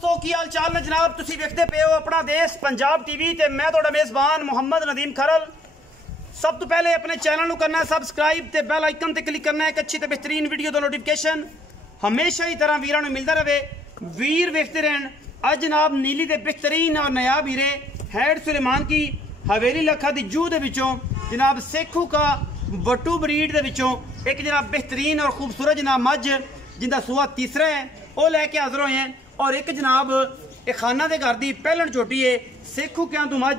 दोस्तों की हाल चाल ने जनाब तुसी देखते पे हो अपना देश पंजाब टीवी ते मैं तुहाडा मेजबान मोहम्मद नदीम खरल। सब तो पहले अपने चैनल को करना है सबसक्राइब ते बेल आइकन ते क्लिक करना है एक अच्छी ते बेहतरीन वीडियो का नोटिफिकेशन हमेशा ही तरह वीरां नूं मिलता रहे। वीर वेखते रहन। अज जनाब नीली दे बेहतरीन और नायाब हीरे हैड सुलेमान की हवेली लखा दी जू दे विचों जनाब सेखू का वटू ब्रीड दे विचों एक जनाब बेहतरीन और खूबसूरत जनाब मझ जिंदा सूआ तीसरा है वो लैके हाजिर होए हैं। और एक जनाब एक खाना दे घर दी पहलन चोटी है सेखू क्या तू मझ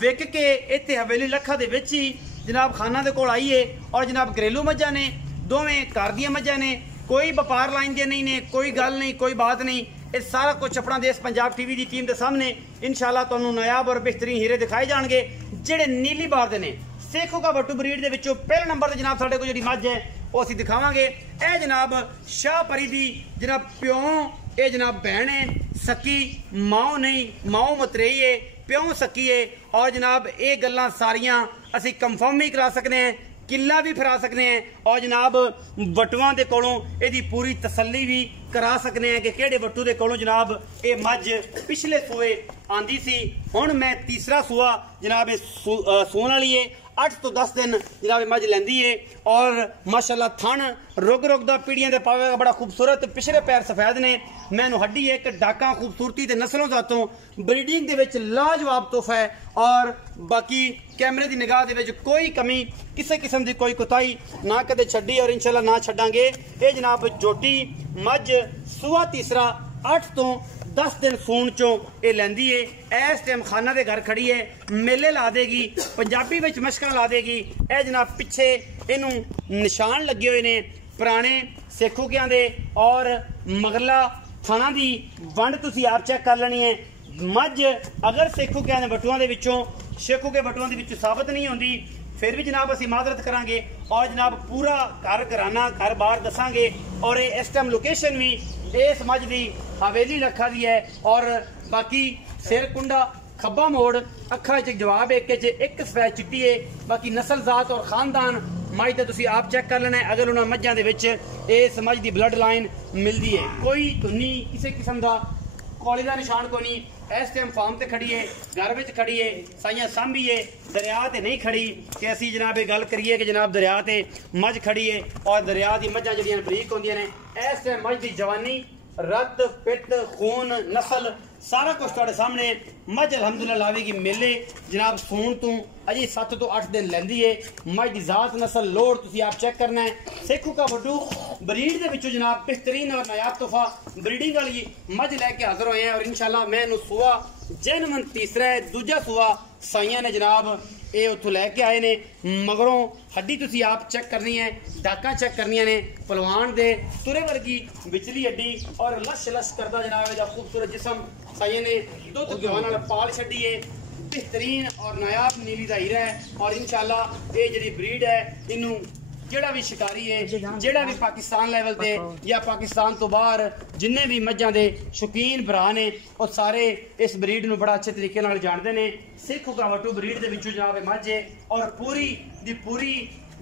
विक के इत्थे हवेली लखा दे विच ही जनाब खाना दे कोल आई है। और जनाब घरेलू मझां ने दोवें घर दियां मझां ने कोई व्यापार लाइन दियां नहीं ने कोई गल नहीं कोई बात नहीं। ये सारा कुछ अपना देश पंजाब टीवी की टीम के सामने इंशाल्लाह तुहानूं नायाब और बेहतरीन हीरे दिखाए जाएंगे जिहड़े नीली बार दे ने। सेखू का वटू ब्रीड दे विचों पहले नंबर ते जनाब साडे कोल जिहड़ी मझ है वो असीं दिखावांगे। ए जनाब शाह परी दी जनाब प्यों ये जनाब भैन है सकी माओ नहीं माओ मतरेई है प्यों सकी है। और जनाब ये गल्लां सारियां असीं कंफर्म ही करा सकते हैं किला भी फिरा सकते हैं और जनाब वटुआं दे कोलों इहदी पूरी तसल्ली भी करा सकते हैं कि किहड़े वटू दे कोलों जनाब ये मझ पिछले सूए आंदी सी। हुण मैं तीसरा सूआ जनाब सूण वाली है 8 तो 10 दिन जनाब मझ लैंदी है। और माशाल्लाह थन रुग रुग दा पीढ़ियां दे पावेगा बड़ा खूबसूरत पिछले पैर सफेद ने मैनू हड्डी एक डाका खूबसूरती ते नस्लों जातों ब्रीडिंग दे विच लाजवाब तोहफा है। और बाकी कैमरे की निगाह दे विच कोई कमी किसी किस्म की कोई कोताही ना कदे छड्डी और इंशाल्लाह ना छड्डांगे। ये जनाब जोटी मझ सूआ तीसरा 8 तो 10 दिन सूण चों ये लैंदी है। इस टाइम खाना दे घर खड़ी है मेले ला देगी पंजाबी विच मशकां ला देगी। ए जनाब पिछे इनू निशान लगे हुए ने पुराने सेखू कियां दे और मगरला थाना दी वंड तुसीं आप चेक कर लेनी है। मझ अगर सेखू कियां दे वटुआं दे विचों शेखू के वटुआं दे विच साबित नहीं होंदी फिर भी जनाब असीं माजरत करांगे और जनाब पूरा घर घराना घर बार दसांगे। और इस टाइम लोकेशन भी इस मझ दी हवेली लखा दी है। और बाकी सिर कुंडा खब्बा मोड़ अखा च जवाब एक सफेद चिट्टी है। बाकी नस्ल जात और खानदान मझ तो तुसीं आप चेक कर लेना है। अगर उन्होंने मझां दे विच इस मझ दी ब्लड लाइन मिलती है कोई धुनी किसी किस्म का कौली का निशान को नहीं। इस टाइम फार्म से खड़ी है घर में खड़ी है साइयां सांभी है दरिया ते नहीं खड़ी कि असी जनाब ये गल करिए कि जनाब दरिया ते मझ खड़ी है। और दरिया की मझां जिहड़ियां बरीक होंदियां ने इस टाइम मझ की जवानी रत पिट खून नस्ल सारा कुछ तुहाडे सामने मझ अलहमदुलिल्लाह लावेगी मेले जनाब सूण तू अजी 7 तो 8 दिन लैंदी है। मझ की जात नस्ल लोड़ तुसीं आप चेक करना है। सेखू का वटू ब्रीड दे विचों जनाब बेहतरीन और नायाब तोहफा ब्रीडिंग वाली मझ लैके हाजिर होए हैं। और इंशाल्लाह मैं इनू सूआ जैनवन तीसरा है दूजा सूआ साइयां ने जनाब ये उतों लैके आए ने मगरों हड्डी तुसीं आप चेक करनी है डाका चेक करनिया ने पलवान दे तुरे वर्गी विचली हड्डी और लश लश करदा जनाब इहदा खूबसूरत जिसम साइयां ने दुध गवान वाला पाल छड्डी है बेहतरीन और नायाब नीली दा हीरा है। और इंशाल्लाह ये जिहड़ी ब्रीड है इनू जेड़ा भी शिकारी है जेड़ा भी पाकिस्तान लेवल ते या पाकिस्तान तो बाहर जिन्ने भी मझां दे शौकीन भरा ने वो सारे इस ब्रीड नूं बड़ा अच्छे तरीके नाल जानते हैं। सेखू का वटू ब्रीड दे विचों जनाब मझ है और पूरी दी पूरी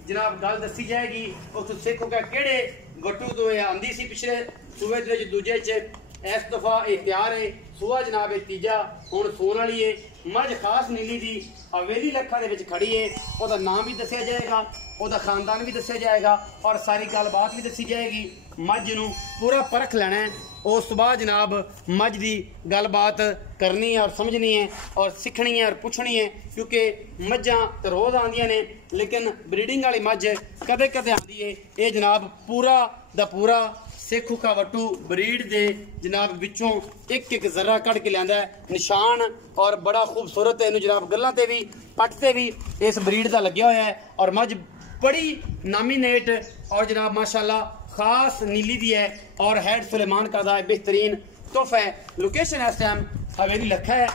जनाब गल दसी जाएगी उस सेखू का किहड़े वटू तो आंदी सी पिछले सूबे दे दूजे च इस दफा ये तैयार है सूआ जनाब ये तीजा हुण सूण वाली है। मझ खास नीली दी हवेली लखा दे विच खड़ी है ओदा नाम भी दसिया जाएगा ओदा खानदान भी दसिया जाएगा और सारी गलबात भी दसी जाएगी। मझ नूं पूरा परख लेना है उस तो बाद जनाब मझ की गलबात करनी है और समझनी है और सीखनी है और पूछनी है क्योंकि मझां तो रोज़ आंदियां ने लेकिन ब्रीडिंग वाली मझ कदे कदे आंदी है। ये जनाब पूरा दा पूरा सेखू का वटू ब्रीड दे जनाब विचों एक जरा कढ़ के लियांदा है निशान और बड़ा खूबसूरत है। जनाब गल्लां ते भी पट ते भी इस ब्रीड का लग्या होया है और मझ बड़ी नामीनेट और जनाब माशाल्लाह खास नीली दी है और हैड सुलेमान का दा बेहतरीन तोहफा है। लोकेशन इस टाइम हवेली लखा है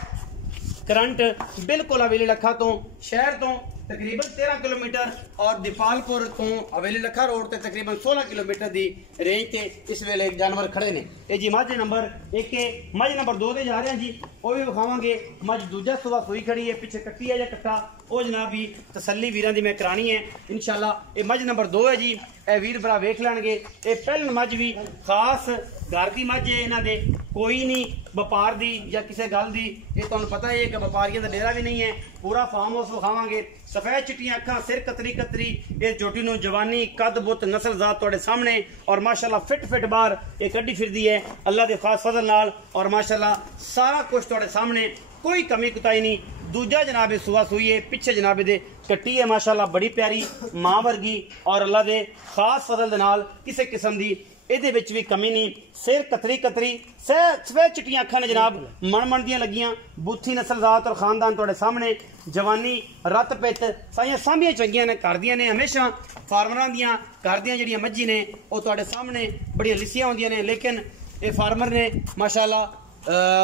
करंट बिल्कुल हवेली लखा तो शहर तो तकरीबन 13 किलोमीटर और दीपालपुर तो हवेली लखा रोड ते तकरीबन 16 किलोमीटर की रेंज ते इस वेले जानवर खड़े ने। ये जी मझ नंबर 1 मझ नंबर 2 ते जा रहे हैं जी वो भी विखावांगे। मझ दूजा सूआ सूई खड़ी है पिछे कट्टी है या कट्टा ਉਹ ਜਨਾਬ ਵੀ ਤਸੱਲੀ ਵੀਰਾਂ ਦੀ ਮੈਂ ਕਰਾਣੀ ਹੈ ਇਨਸ਼ਾਅੱਲਾ। ਇਹ ਮੱਝ ਨੰਬਰ 2 ਹੈ ਜੀ, ਇਹ ਵੀਰ ਭਰਾ ਵੇਖ ਲੈਣਗੇ। ਇਹ ਪਹਿਲਣ ਮੱਝ ਵੀ ਖਾਸ घर की मझ है, इन्हों दे कोई नहीं व्यापार की या किसी गल की, ये तुहानू पता है कि व्यापारियों का डेरा भी नहीं है। पूरा फार्म हाउस विखावांगे, सफेद चिट्टियां अखां, सिर कतरी कतरी, इस जोटी नू जवानी कद बुत नस्ल जात तुहाडे सामने और माशाअल्लाह फिट फिट बाहर ये कड्डी फिरदी है अल्लाह के खास फजल नाल। और माशाअल्लाह सारा कुछ तुहाडे सामने, कोई कमी कुताई नहीं। दूजा जनाब सुआ सुई है, पिछे जनाब दे कट्टी है माशाअल्लाह बड़ी प्यारी मां वर्गी और अल्लाह के खास फजल दे नाल किसी किस्म की ਇਹਦੇ ਵਿੱਚ ਵੀ कमी नहीं। सिर कतरी कतरी, सफेद चिट्टियां अखां ने जनाब मन मन दियां लगियां, बूथी नस्ल जात और खानदान तुहाडे सामने, जवानी रत पित साइयां सांभियां चंगियां ने, घर दियां ने। हमेशा फार्मरां दियां घर दियां जिहड़ियां मੱਝੀ ने वो तुहाडे सामने बड़ियां लिसियां होंदियां ने, लेकिन ये फार्मर ने माशाअल्लाह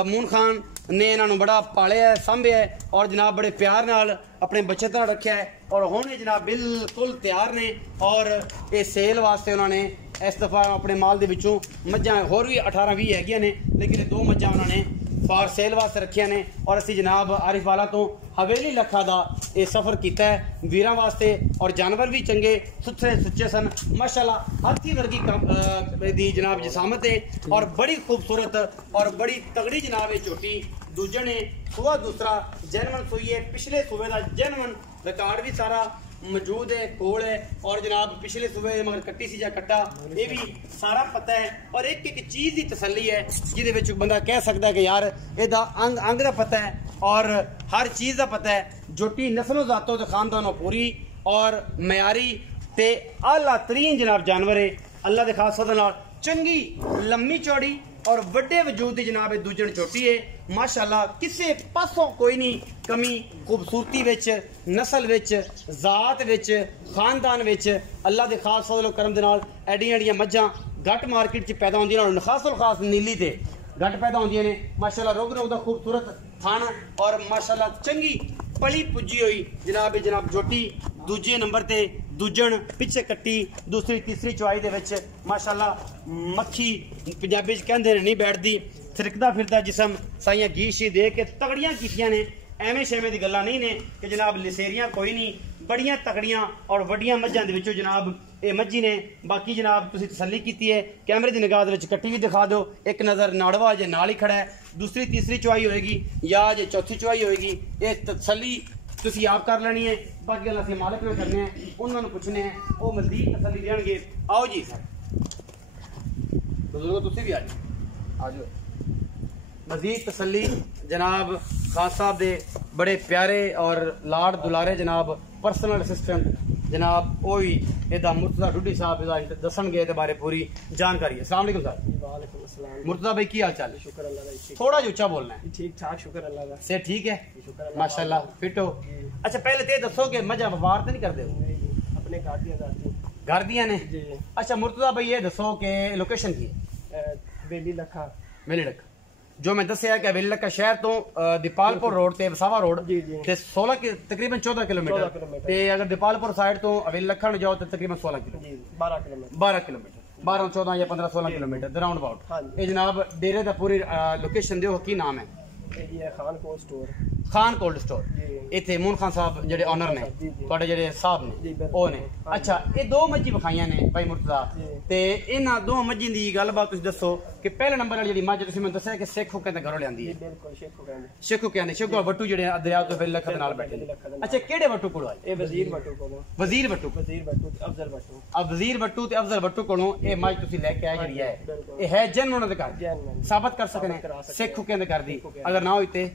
मून खान ने इन्हों बड़ा पालिया है, सांभिया है और जनाब बड़े प्यार नाल अपने बच्चे तरह रखा है और हुण ये जनाब बिल्कुल तैयार ने। और ये सेल वास्ते उन्होंने इस दफ़ा अपने माल के विचों मझां होर भी 18-20 हैगियां ने, लेकिन ये 2 मझां उन्होंने फार सेल वास्ते रखिया ने। और असी जनाब आरिफ वाला तो हवेली लखा का ये सफ़र किया है वीरां वास्ते, और जानवर भी चंगे सुथरे सुच्चे सन माशाअल्लाह। हाथी वर्गी दी जनाब जिसामत है और बड़ी खूबसूरत और बड़ी तगड़ी जनाब ये झोटी। दूजे ने सुआ दूसरा जैनवन सुई है, पिछले सूबे का जैनवन रिकॉर्ड भी सारा मौजूद है, कोल है। और जनाब पिछले सूबे मगर कट्टी सी जा कट्टा ये भी सारा पता है। और एक एक चीज़ की तसल्ली है जिहदे विच बंदा कह सकता है कि यार इहदा अंग अंग का पता है और हर चीज़ का पता है। जोटी नस्लों जातों ते खानदानों पूरी और मयारी ते आला तरीन जनाब जानवर है अल्लाह के खास फजल नाल। चंगी लम्मी चौड़ी और वड्डे वजूद की जनाब दूजन चोटी है माशाअल्लाह। किसी पासों कोई नहीं कमी, खूबसूरती विच, नस्ल विच, जात विच, खानदान विच अल्लाह के खास फजल करम दे नाल एडियां एडियां मझां घट मार्केट च पैदा होंदियां ने, खासो खास नीली ते घट पैदा होंदियां ने माशाअल्लाह। रोग रोग दा खूबसूरत थान और माशाअल्लाह चंगी पली पुजी हुई जनाब जोटी। दूजे नंबर ते दूजन पिछे कट्टी, दूसरी तीसरी चौआई दे विच माशाअल्लाह मक्खी पंजाबी च कहंदे ने नहीं बैठदी, थिरकदा फिरदा जिसम, साइयां घी शी दे के तगड़ियां कीतियां ने। एवें शेवें दी गल्लां नहीं ने कि जनाब लिसेरियां कोई नहीं, बड़ियां तगड़ियां और वड्डियां मझां दे विचों जनाब ये मझी ने। बाकी जनाब तुसीं तसल्ली कीती है, कैमरे की निगाह दे विच कट्टी भी दिखा दो, एक नज़र नाड़वा जे नाल ही खड़ा है, दूसरी तीसरी चौआई होएगी या जे चौथी चौआई होएगी, ये तसल्ली तुसीं आप कर लेनी है। बाकी गल्लां असीं मालिक ने करने हैं, उन्होंने पुछने हैं, वो मज़ीद तसल्ली देणगे। आओ जी सर बुजुर्गो तुसीं भी आ जाओ, मज़ीद तसल्ली जनाब खान साहब दे बड़े प्यारे और लाड़ दुलारे जनाब पर्सनल असिस्टेंट जनाब ओही एदा मुर्तजा डुडी साहब दसणगे बारे पूरी जानकारी है। अस्सलाम वालेकुम सर। वालेकुम अस्सलाम। मुर्तजा भाई की हाल चाल है? शुक्र अल्लाह का। थोड़ा जो ऊंचा बोलना है। ठीक ठाक शुक्र अल्लाह का। से ठीक है शुक्र माशाल्लाह फिट हो। अच्छा पहले तो दसो कि मझा व्यापार तो नहीं करते हो? अपने घर दियां ने जी। अच्छा मुर्तजा भाई ये दसो कि लोकेशन की वेली लखा वेली लखा जो मैं दसिया कि वेली लखा शहर तो दीपालपुर रोड ते वसावा रोड जी जी ते 16 तकरीबन 14 किलोमीटर ते अगर दीपालपुर साइड तो वेली लखा में जाओ तो तकरीबन 16 किलोमीटर जी 12 किलोमीटर 12 14 या 15 16 किलोमीटर द राउंड अबाउट। ये जनाब डेरे दा पूरी लोकेशन दियो की नाम है? ये Khan cold store. Khan cold store इत्थे मून खान साहब जेडे ऑनर ने तुहाडे जेडे साहब ने ओ ने। अच्छा ये 2 मच्छी विखाइयां ने भाई मुर्तजा ते इन्हां 2 मच्छी दी गलबात तुसीं दसो कि पहले नंबर वाली जेडी मझ तुसीं मैनूं दस्सिया कि सिख हुक्म दे घरों लिआंदी है। बिल्कुल शेखो कहंदे शेखो वट्टू जेडे दरिया तो वेली लखा दे नाल बैठे ने। अच्छा केड़े वट्टू कोलों आए? ये वजीर वट्टू कोलों। वजीर वट्टू अफजल वट्टू। अब वजीर वट्टू ते अफजल वट्टू कोलों ये मझ तुसीं लेके आए जेडी है ये है जन उन्हां दे घर साबित कर सकने सिख हुक्म दे घर दी? अगर ना होई ते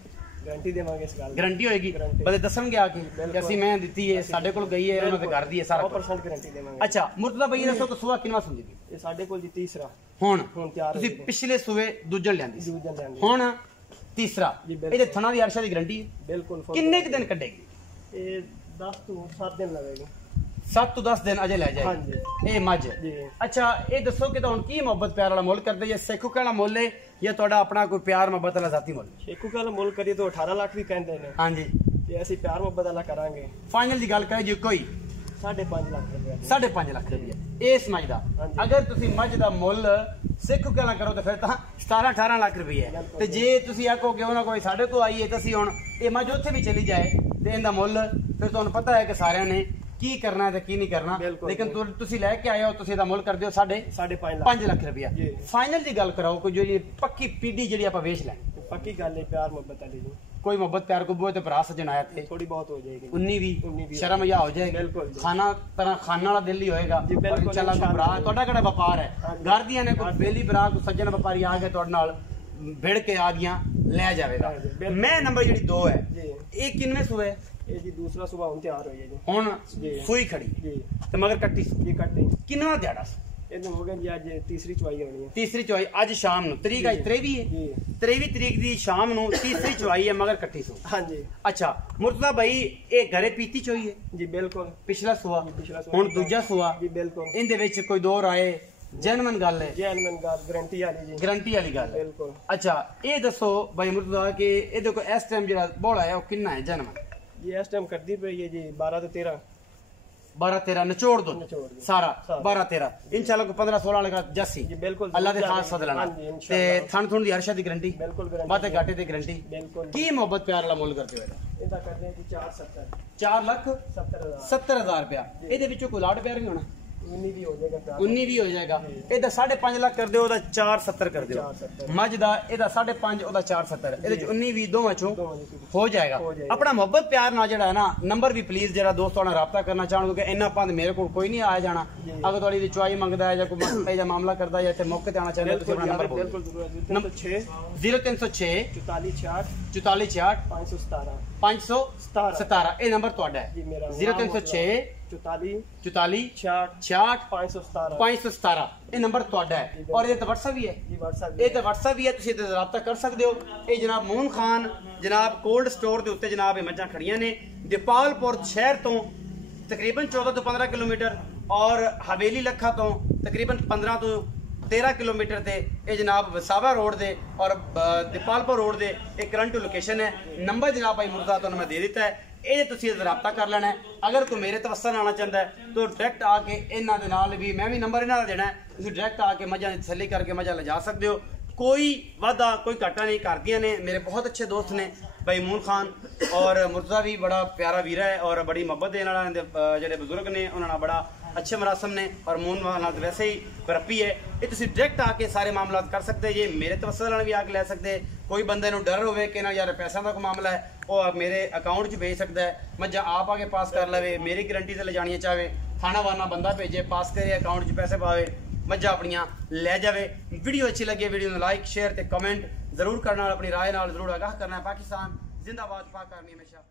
गारंटी देवांगे इस गल गारंटी होएगी बदे दसणगे आके कि ਅਸੀਂ मैं ਦਿੱਤੀ है ਸਾਡੇ ਕੋਲ गई है ਉਹਨਾਂ ਦੇ ਘਰ ਦੀ है सारा 100% गारंटी देवांगे। अच्छा मुर्तजा भाई ਦੱਸੋ ਕਿ ਸੁਆ ਕਿੰਨਾ ਸੁੰਦੀ ਦੀ? ये साडे कोल जी तीसरा ਹੁਣ ਤਿਆਰ ਤੁਸੀਂ ਪਿਛਲੇ ਸੂਏ ਦੂਜਣ ਲਿਆਂਦੀ ਸੀ, दूजन लेंगे ਹੁਣ ਤੀਸਰਾ ਇਹਦੇ ਥਣਾ ਦੀ ਅਰਸ਼ਾ ਦੀ ਗਾਰੰਟੀ ਹੈ? बिल्कुल ਕਿੰਨੇ ਕੁ ਦਿਨ ਕੱਢੇਗੀ? ये 10 to 7 दिन लगेगा। 7 ਤੋਂ 10 ਦਿਨ ਅਜੇ ਲੈ हाँ ਜਾਏਗੀ जी ਇਹ ਮੱਝ। जी। ਅੱਛਾ ਇਹ ਦੱਸੋ ਕਿ ਤਾਂ ਹੁਣ ਕੀ ਮੁਹੱਬਤ ਪਿਆਰ ਵਾਲਾ ਮੁੱਲ ਕਰਦੇ ਜੇ ਸਿੱਖੂ ਵਾਲਾ ਮੁੱਲ ਹੈ ਜਾਂ ਤੁਹਾਡਾ ਆਪਣਾ ਕੋਈ ਪਿਆਰ ਮੁਹੱਬਤ ਵਾਲਾ ਜ਼ਾਤੀ ਮੁੱਲ? शेखू का मुल करिए तो 18 लाख भी कहते हैं ਹਾਂਜੀ ते ਅਸੀਂ प्यार मोहब्बत वाला करांगे ਫਾਈਨਲ ਦੀ ਗੱਲ ਕਰੇ ਜੇ ਕੋਈ 5.5 लाख रुपया 5.5 ਲੱਖ ਰੁਪਏ ਇਸ ਮੱਝ ਦਾ। ਹਾਂਜੀ। ਅਗਰ ਤੁਸੀਂ ਮੱਝ ਦਾ ਮੁੱਲ ਸਿੱਖ ਕਹਿਣਾ ਕਰੋ ਤਾਂ ਫਿਰ ਤਾਂ 17-18 ਲੱਖ ਰੁਪਏ ਹੈ। ਤੇ ਜੇ ਤੁਸੀਂ ਆਖੋ ਕਿ ਉਹਨਾਂ ਕੋਈ ਸਾਡੇ ਕੋਲ ਆਈ ਹੈ ਤਾਂ ਅਸੀਂ ਹੁਣ ਇਹ ਮੱਝ ਉੱਥੇ ਵੀ ਚਲੀ ਜਾਏ ਤੇ ਇਹਦਾ ਮੁੱਲ ਫਿਰ ਤੁਹਾਨੂੰ ਪਤਾ ਹੈ ਕਿ ਸਾਰਿਆਂ ਨੇ ਕੀ ਕਰਨਾ ਹੈ ਤੇ ਕੀ ਨਹੀਂ ਕਰਨਾ, ਲੇਕਿਨ ਤੁਸੀਂ ਲੈ ਕੇ ਆਏ ਹੋ, ਤੁਸੀਂ ਇਹਦਾ ਮੁੱਲ ਕਰ ਦਿਓ 5.5 ਲੱਖ ਰੁਪਇਆ। ਫਾਈਨਲ ਦੀ ਗੱਲ ਕਰਾਓ ਕੋਈ ਜਿਹੜੀ ਪੱਕੀ ਪੀਡੀ ਜਿਹੜੀ ਆਪਾਂ ਵੇਚ ਲੈ। ਪੱਕੀ ਗੱਲ ਹੈ, ਪਿਆਰ ਮੁਹੱਬਤ ਵਾਲੀ ਜੀ। ਕੋਈ ਮੁਹੱਬਤ ਪਿਆਰ को बोए तो भरा सजन आया थे, थोड़ी बहुत हो जाएगी, 19 शर्म या हो जाएगी, बिल्कुल खाना तरह खाने वाला दिल ही होएगा। चला कोई भरा ਤੁਹਾਡਾ ਕਿਹੜਾ ਵਪਾਰ ਹੈ, ਘਰ ਦੀਆਂ ਨੇ ਕੋਈ ਬੇਲੀ ਭਰਾ ਕੋਈ ਸੱਜਣ ਵਪਾਰੀ ਆ ਕੇ ਤੁਹਾਡੇ ਨਾਲ ਭਿੜ ਕੇ ਆ ਗਈਆਂ ਲੈ ਜਾਵੇਗਾ। ਮੈਂ ਨੰਬਰ ਜਿਹੜੀ 2 ਹੈ ਇਹ ਕਿੰਨੇ ਸੂਏ ਹੈ? ਇਹ ਜੀ ਦੂਸਰਾ ਸੁਬਾ ਹੁਣ ਤਿਆਰ ਹੋਈ ਹੈ ਜੀ, ਹੁਣ ਸੂਈ ਖੜੀ ਜੀ ਤੇ ਮਗਰ ਕੱਟੀ ਜੀ ਕੱਟੀ। ਕਿੰਨਾ ਦਿਹਾੜਾ ਇਹਨੂੰ ਹੋ ਗਿਆ ਜੀ ਅੱਜ ਤੀਸਰੀ ਚੁਆਈ ਹੋਣੀ ਹੈ। ਤੀਸਰੀ ਚੁਆਈ ਅੱਜ ਸ਼ਾਮ ਨੂੰ ਤਰੀਕ ਅੱਜ 23 ਹੈ ਜੀ, 23 ਤਰੀਕ ਦੀ ਸ਼ਾਮ ਨੂੰ ਤੀਸਰੀ ਚੁਆਈ ਹੈ ਮਗਰ ਕੱਟੀ ਸੂ। ਹਾਂਜੀ ਅੱਛਾ ਮੁਰਤਜ਼ਾ ਭਾਈ ਇਹ ਘਰੇ ਪੀਤੀ ਚੋਈ ਹੈ ਜੀ, ਬਿਲਕੁਲ ਪਿਛਲਾ ਸੁਆ ਪਿਛਲਾ ਸੁਆ ਹੁਣ ਦੂਜਾ ਸੁਆ ਜੀ, ਬਿਲਕੁਲ ਇਹਦੇ ਵਿੱਚ ਕੋਈ ਦੋ ਰਾਏ ਜੈਨੂਇਨ ਗੱਲ ਹੈ, ਜੈਨੂਇਨ ਗੱਲ, ਗਾਰੰਟੀ ਵਾਲੀ ਜੀ, ਗਾਰੰਟੀ ਵਾਲੀ ਗੱਲ ਹੈ। ਬਿਲਕੁਲ। ਅੱਛਾ ਇਹ ਦੱਸੋ ਭਾਈ ਮੁਰਤਜ਼ਾ ਕਿ ਇਹਦੇ ਕੋਲ ਇਸ ਟਾਈਮ ਜਿਹੜਾ ਬੋਲਾ ਹੈ ਉਹ ਕਿੰਨਾ ਹੈ ਜੈਨੂਇਨ? ਜੀ ਇਸ ਟਾਈਮ ਕਰਦੀ ਪਈ ਹੈ ਜੀ 12 ਤੋਂ 13 12-13 ਨਿਚੋੜ ਦੋ ਸਾਰਾ 12-13 इंशाल्लाह को 15-16 लगा जस्सी जी, बिल्कुल अल्लाह दे खास फजल हाँ नाल जी, ते थन थुन दी हर शय दी गारंटी, बिल्कुल गारंटी, बातें घाटे दी गारंटी, बिल्कुल। की मोहब्बत प्यार वाला मुल करते हो ਇਹਦਾ ਕਰਦੇ ਹਾਂ ਜੀ 470 4,70,000 70,000 ਰੁਪਇਆ। ਇਹਦੇ ਵਿੱਚੋਂ ਕੋਈ ਲਾੜ ਪਿਆਰ ਨਹੀਂ ਹੋਣਾ? 19 ਵੀ ਹੋ ਜਾਏਗਾ, 19 ਵੀ ਹੋ ਜਾਏਗਾ। ਇਹਦਾ 5.5 ਲੱਖ ਕਰ ਦਿਓ, ਉਹਦਾ 470 ਕਰ ਦਿਓ। 470 ਮੱਝ ਦਾ ਇਹਦਾ 5.5 ਉਹਦਾ 470, ਇਹਦੇ ਚ 19 ਵੀ ਦੋਵਾਂ ਚੋਂ ਹੋ ਜਾਏਗਾ। ਹੋ ਜਾਏਗਾ। ਆਪਣਾ ਮੁਹੱਬਤ ਪਿਆਰ ਨਾਲ ਜਿਹੜਾ ਹੈ ਨਾ ਨੰਬਰ ਵੀ ਪਲੀਜ਼ ਜਿਹੜਾ ਦੋਸਤਾਂ ਨਾਲ ਰਾਬਤਾ ਕਰਨਾ ਚਾਹਣਗੇ ਕਿ ਇੰਨਾ ਪੰਦ ਮੇਰੇ ਕੋਲ ਕੋਈ ਨਹੀਂ ਆਇਆ ਜਾਣਾ, ਅਗਰ ਤੁਹਾਡੀ ਦੀ ਚੁਆਈ ਮੰਗਦਾ ਹੈ ਜਾਂ ਕੋਈ ਮਸਲਾ ਜਾਂ ਮਾਮਲਾ ਕਰਦਾ ਹੈ ਜਾਂ ਇੱਥੇ ਮੌਕੇ ਤੇ ਆਣਾ ਚਾਹੁੰਦਾ ਤੁਸੀਂ ਆਪਣਾ ਨੰਬਰ ਬੋਲੋ। ਬਿਲਕੁਲ ਜ਼ਰੂਰ। ਨੰਬਰ 6 0306 44 44 517 517 ਇਹ ਨੰਬਰ ਤੁਹਾਡਾ ਹੈ ਜੀ, ਮੇਰਾ 0306 44 44 66 66 517 517 ਇਹ ਨੰਬਰ ਤੁਹਾਡਾ ਹੈ। ਔਰ ਇਹ ਤਾਂ WhatsApp ਵੀ ਹੈ, ਜੀ, WhatsApp ਇਹ ਤਾਂ WhatsApp ਵੀ ਹੈ, ਤੁਸੀਂ ਤੇ ਰਾਬਤਾ ਕਰ ਸਕਦੇ ਹੋ। ਇਹ ਜਨਾਬ ਮੂਨ ਖਾਨ ਜਨਾਬ ਕੋਲਡ ਸਟੋਰ ਦੇ ਉੱਤੇ ਜਨਾਬ ਇਹ ਮੱਝਾਂ ਖੜੀਆਂ ਨੇ ਦੀਪਾਲਪੁਰ ਸ਼ਹਿਰ ਤੋਂ ਤਕਰੀਬਨ 14 ਤੋਂ 15 ਕਿਲੋਮੀਟਰ ਔਰ ਹਵੇਲੀ ਲੱਖਾ ਤੋਂ ਤਕਰੀਬਨ 15 ਤੋਂ 13 ਕਿਲੋਮੀਟਰ ਤੇ ਇਹ ਜਨਾਬ ਵਸਾਵਾ ਰੋਡ ਦੇ ਔਰ ਦੀਪਾਲਪੁਰ ਰੋਡ ਦੇ ਇੱਕ ਕਰੰਟ ਲੋਕੇਸ਼ਨ ਹੈ। ਨੰਬਰ ਜਨਾਬ ਭਾਈ ਮੁਰਜ਼ਾ ਤੁਹਾਨੂੰ ਮੈਂ ਦੇ ਦਿੱਤਾ ਹੈ, ਇਹ ਤੁਸੀਂ ਰਾਬਤਾ ਕਰ ਲੈਣਾ ਹੈ। ਅਗਰ ਕੋਈ ਮੇਰੇ ਤਵੱਸਲ ਆਉਣਾ ਚਾਹੁੰਦਾ ਹੈ ਤਾਂ ਡਾਇਰੈਕਟ ਆ ਕੇ ਇਹਨਾਂ ਦੇ ਨਾਲ ਵੀ ਮੈਂ ਵੀ ਨੰਬਰ ਇਹਨਾਂ ਦਾ ਦੇਣਾ ਹੈ, ਤੁਸੀਂ ਡਾਇਰੈਕਟ ਆ ਕੇ ਮੱਝਾਂ ਦੀ ਤਸੱਲੀ ਕਰਕੇ ਮੱਝਾਂ ਲਿਜਾ ਸਕਦੇ ਹੋ। ਕੋਈ ਵਾਧਾ ਕੋਈ ਘਾਟਾ ਨਹੀਂ ਕਰਦੀਆਂ ਨੇ। ਮੇਰੇ ਬਹੁਤ ਅੱਛੇ ਦੋਸਤ ਨੇ ਭਾਈ ਮੂਨ ਖਾਨ ਔਰ ਮੁਰਜ਼ਾ ਵੀ ਬੜਾ ਪਿਆਰਾ ਵੀਰਾ ਹੈ ਔਰ ਬੜੀ ਮੁਹੱਬਤ ਦੇਣ ਵਾਲਾ ਜਿਹੜੇ ਬਜ਼ੁਰਗ ਨੇ ਉਹਨਾਂ ਨਾਲ ਬੜਾ अच्छे मरासम ने और मून नाल वैसे ही बरपी है। ये तुसी डायरेक्ट आके सारे मामला कर सकते जे मेरे तवसल भी आके ले सकते। कोई बंदे नूं डर होवे कि ना यार पैसा का कोई मामला है वो मेरे अकाउंट च भेज सकता है, मज्जा आप आके पास कर लवे, मेरी गारंटी से ले जानी चाहे खाना वाना बंदा भेजे पास करे अकाउंट च पैसे पावे मज्जा अपनियां ले जावे। वीडियो अच्छी लगे वीडियो में लाइक शेयर ते कमेंट जरूर करना, अपनी राय नाल जरूर आगाह करना। पाकिस्तान जिंदाबाद, पाक आर्मी हमेशा।